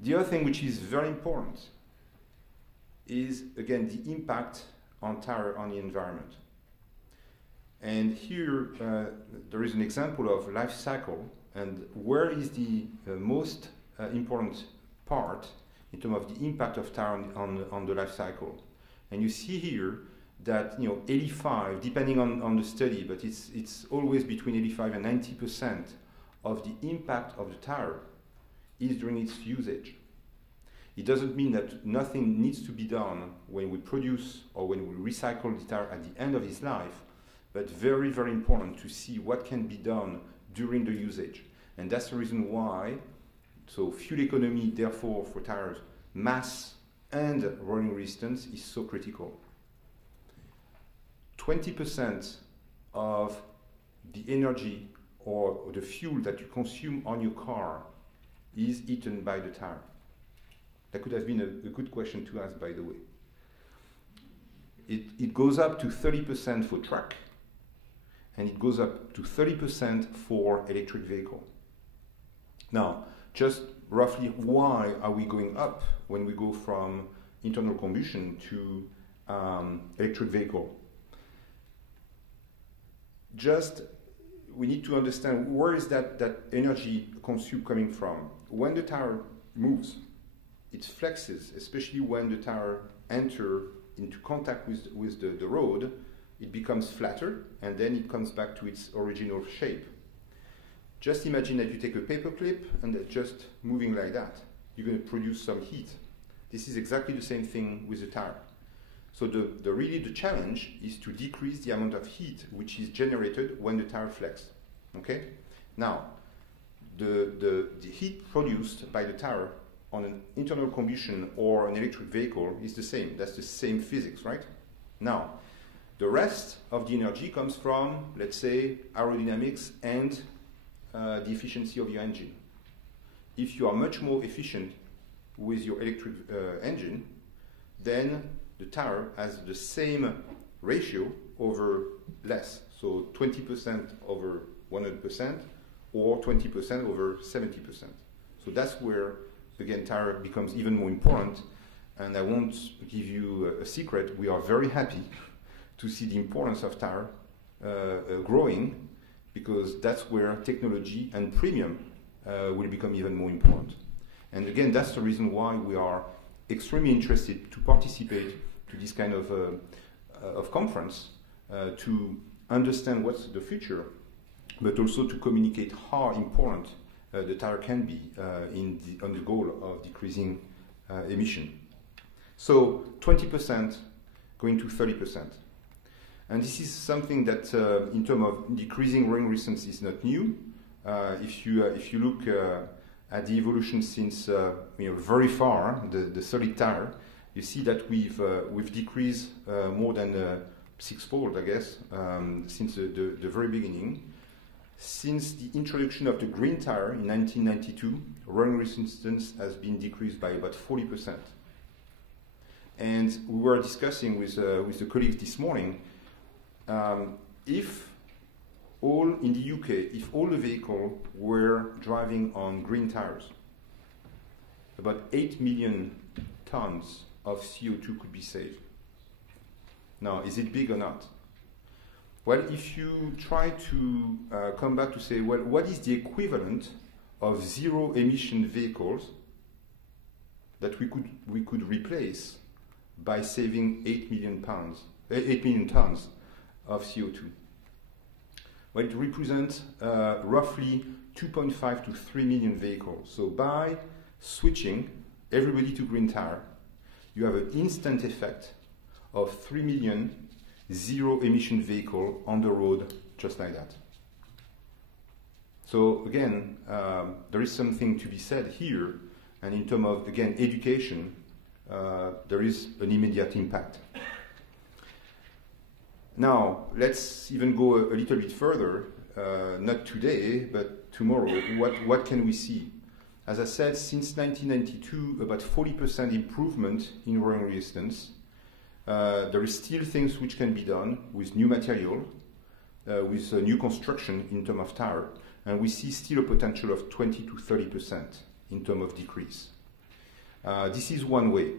The other thing which is very important is, again, the impact on tire on the environment. And here there is an example of life cycle, and where is the most important part in terms of the impact of tire on the life cycle. And you see here that 85, depending on the study, but it's always between 85 and 90% of the impact of the tire is during its usage. It doesn't mean that nothing needs to be done when we produce or when we recycle the tire at the end of its life, but very, very important to see what can be done during the usage. And that's the reason why, so fuel economy, therefore, for tires, mass and rolling resistance is so critical. 20% of the energy or the fuel that you consume on your car is eaten by the tire. That could have been a good question to ask, by the way. It goes up to 30% for truck, and it goes up to 30% for electric vehicle. Now, just roughly, why are we going up when we go from internal combustion to electric vehicle? Just, we need to understand where is that energy consumed coming from. When the tire moves, it flexes, especially when the tire enters into contact with the road, it becomes flatter, and then it comes back to its original shape. Just imagine that you take a paper clip and just moving like that. You're going to produce some heat. This is exactly the same thing with the tire. So really the challenge is to decrease the amount of heat which is generated when the tire flexes. Okay? Now, the heat produced by the tire on an internal combustion or an electric vehicle is the same. That's the same physics, right? Now, the rest of the energy comes from, let's say, aerodynamics and the efficiency of your engine. If you are much more efficient with your electric engine, then the tire has the same ratio over less. So 20% over 100% or 20% over 70%. So that's where, again, tire becomes even more important. And I won't give you a secret, we are very happy to see the importance of tire growing, because that's where technology and premium will become even more important. And again, that's the reason why we are extremely interested to participate to this kind of conference, to understand what's the future, but also to communicate how important the tire can be on the goal of decreasing emission. So 20% going to 30%. And this is something that, in terms of decreasing rolling resistance, is not new. If you look at the evolution since very far, the solid tire, you see that we've decreased more than sixfold, I guess, since the very beginning. Since the introduction of the green tire in 1992, rolling resistance has been decreased by about 40%. And we were discussing with the colleagues this morning, if all in the UK, if all the vehicles were driving on green tires, about 8 million tons of CO2 could be saved. Now, is it big or not? Well, if you try to come back to say, well, what is the equivalent of zero emission vehicles that we could replace by saving 8 million tons of CO2? Well, it represents roughly 2.5 to 3 million vehicles. So by switching everybody to green tire, you have an instant effect of 3 million zero emission vehicle on the road, just like that. So again, there is something to be said here, and in terms of, again, education, there is an immediate impact. Now, let's even go a little bit further, not today, but tomorrow. What can we see? As I said, since 1992, about 40% improvement in rolling resistance. There is still things which can be done with new material, with new construction in terms of tire, and we see still a potential of 20 to 30% in terms of decrease. This is one way.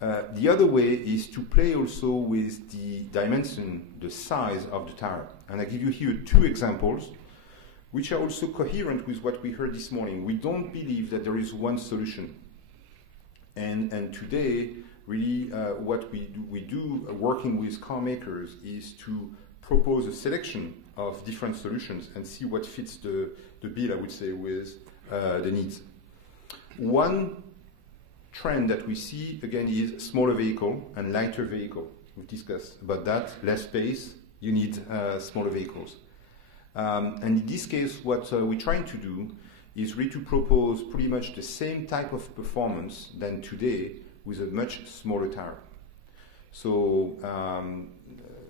The other way is to play also with the dimension, the size of the tire. And I give you here two examples, which are also coherent with what we heard this morning. We don't believe that there is one solution. And today, really, what we do working with car makers is to propose a selection of different solutions and see what fits the bill, I would say, with the needs. One trend that we see, again, is smaller vehicle and lighter vehicle. We've discussed about that. Less space, you need smaller vehicles. And in this case, what we're trying to do is really to propose pretty much the same type of performance than today with a much smaller tire. So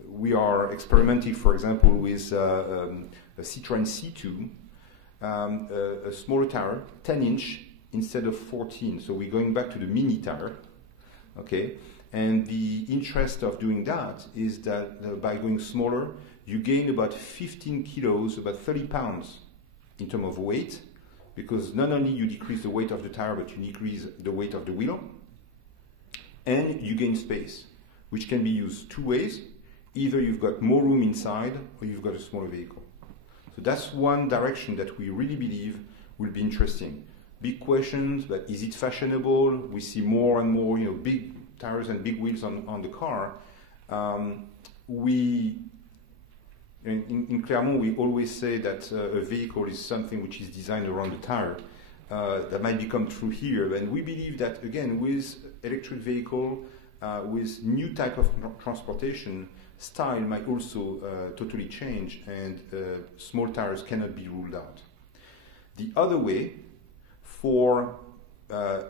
we are experimenting, for example, with a Citroën C2, a smaller tire, 10-inch instead of 14. So we're going back to the mini tire, okay? And the interest of doing that is that by going smaller, you gain about 15 kilos, about 30 pounds in terms of weight, because not only you decrease the weight of the tire, but you decrease the weight of the wheel, and you gain space, which can be used two ways. Either you've got more room inside, or you've got a smaller vehicle. So that's one direction that we really believe will be interesting. Big questions, but is it fashionable? We see more and more, big tires and big wheels on the car. In Clermont, we always say that a vehicle is something which is designed around the tire. That might become true here, and we believe that, again, with electric vehicle, with new type of transportation, style might also totally change, and small tires cannot be ruled out. The other way, for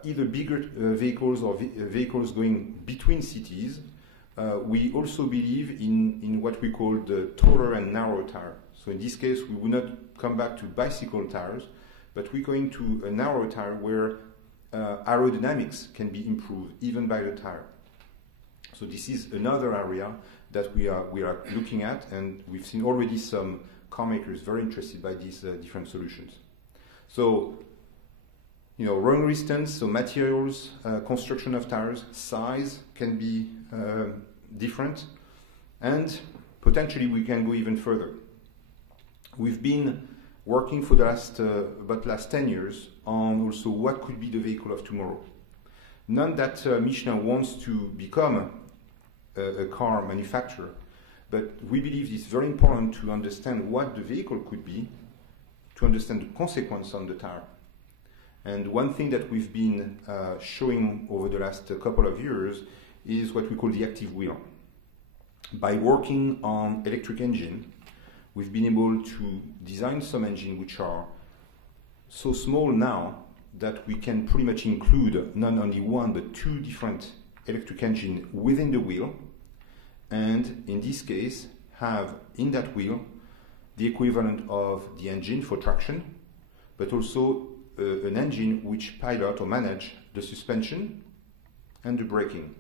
either bigger vehicles or vehicles going between cities, we also believe in what we call the taller and narrow tire. So in this case, we will not come back to bicycle tires, but we're going to a narrow tire where aerodynamics can be improved even by the tire. So this is another area that we are looking at, and we've seen already some car makers very interested by these different solutions. So, rolling resistance, so materials, construction of tires, size can be different, and potentially we can go even further. We've been working for the last 10 years on also what could be the vehicle of tomorrow. Not that Michelin wants to become a car manufacturer, but we believe it's very important to understand what the vehicle could be, to understand the consequence on the tire. And one thing that we've been showing over the last couple of years is what we call the active wheel. By working on electric engine, we've been able to design some engines which are so small now that we can pretty much include not only one but two different electric engines within the wheel, and in this case have in that wheel the equivalent of the engine for traction, but also an engine which pilot or manage the suspension and the braking.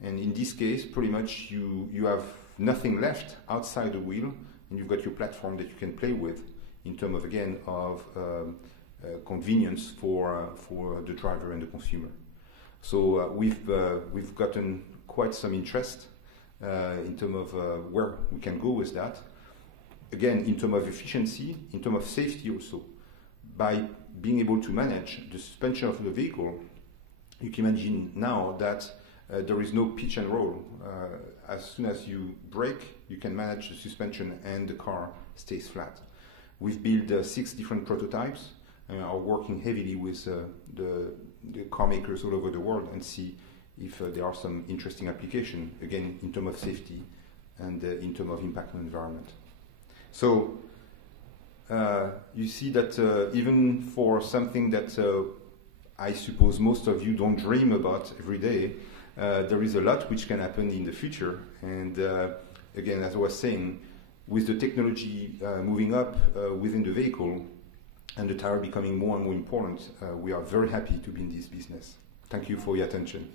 And in this case, pretty much you have nothing left outside the wheel, and you've got your platform that you can play with in terms of, again, of convenience for the driver and the consumer. So we've gotten quite some interest in terms of where we can go with that. Again, in terms of efficiency, in terms of safety also. By being able to manage the suspension of the vehicle, you can imagine now that there is no pitch and roll. As soon as you brake, you can manage the suspension and the car stays flat. We've built 6 different prototypes and are working heavily with the car makers all over the world and see if there are some interesting applications, again, in terms of safety and in terms of impact on the environment. So you see that even for something that I suppose most of you don't dream about every day, there is a lot which can happen in the future. And again, as I was saying, with the technology moving up within the vehicle and the tire becoming more and more important, we are very happy to be in this business. Thank you for your attention.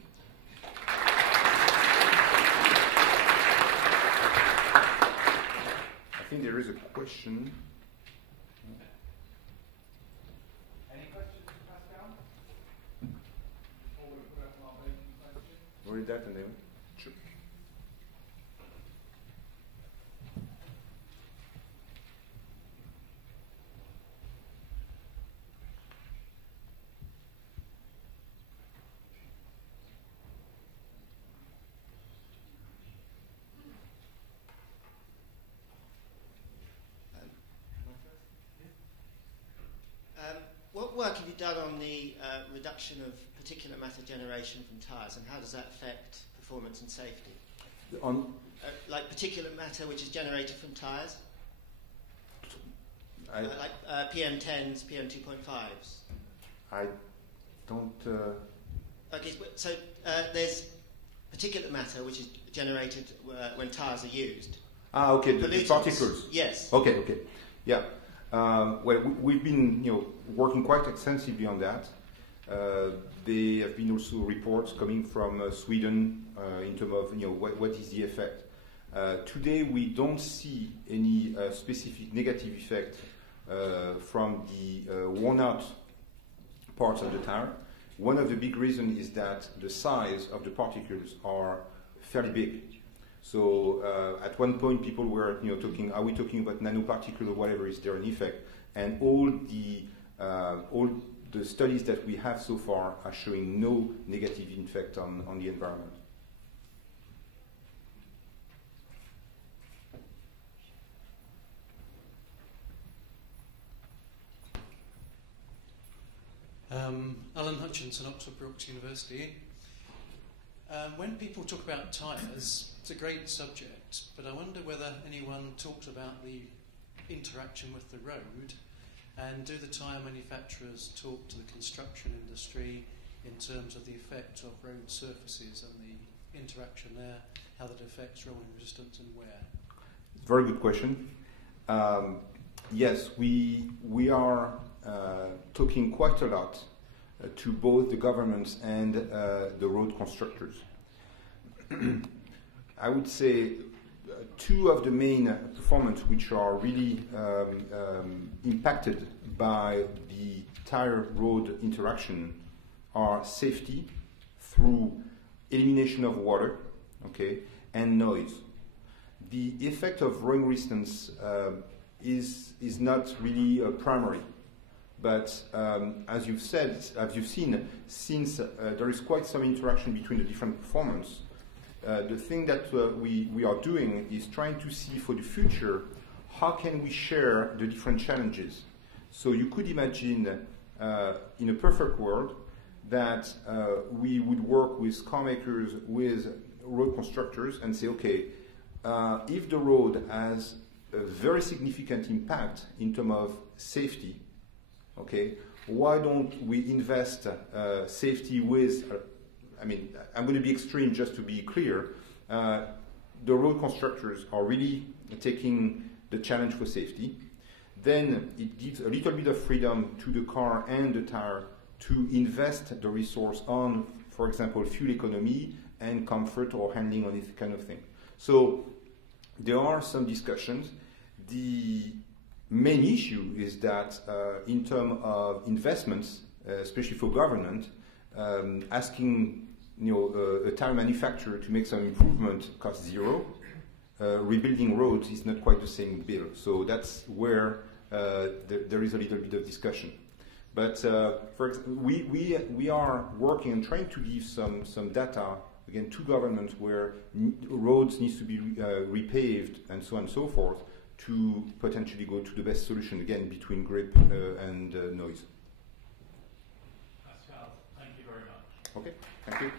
I think there is a question. Any questions for Pascal? read that and then. Sure. What work have you done on the reduction of particulate matter generation from tyres, and how does that affect performance and safety? Like particulate matter which is generated from tyres? Like PM10s, PM2.5s? I don't... Okay, so there's particulate matter which is generated when tyres are used. Ah, okay, the particles. Yes. Okay, yeah. Well, we've been working quite extensively on that. There have been also reports coming from Sweden in terms of what is the effect. Today we don't see any specific negative effect from the worn-out parts of the tire. One of the big reasons is that the size of the particles are fairly big. So at one point, people were talking, are we talking about nanoparticles or whatever? Is there an effect? And all the studies that we have so far are showing no negative effect on the environment. Alan Hutchinson, Oxford Brookes University. When people talk about tyres, it's a great subject, but I wonder whether anyone talks about the interaction with the road, and do the tyre manufacturers talk to the construction industry in terms of the effect of road surfaces and the interaction there, how that affects rolling resistance and wear? Very good question. Yes, we are talking quite a lot to both the governments and the road constructors. I would say two of the main performance which are really impacted by the tire-road interaction are safety through elimination of water, okay, and noise. The effect of rolling resistance is not really primary. But as you've seen, since there is quite some interaction between the different performance, the thing that we are doing is trying to see for the future how can we share the different challenges. So you could imagine in a perfect world that we would work with car makers, with road constructors, and say, okay, if the road has a very significant impact in terms of safety, okay, why don't we invest safety with, I'm going to be extreme just to be clear, the road constructors are really taking the challenge for safety. Then it gives a little bit of freedom to the car and the tire to invest the resource on, for example, fuel economy and comfort or handling on this kind of thing. So there are some discussions. The main issue is that in terms of investments, especially for government, asking a tire manufacturer to make some improvement costs zero. Rebuilding roads is not quite the same bill. So that's where there is a little bit of discussion. But for example, we are working and trying to give some data, again, to governments where roads needs to be repaved and so on and so forth, to potentially go to the best solution, again, between grip and noise. Pascal, thank you very much. Okay, thank you.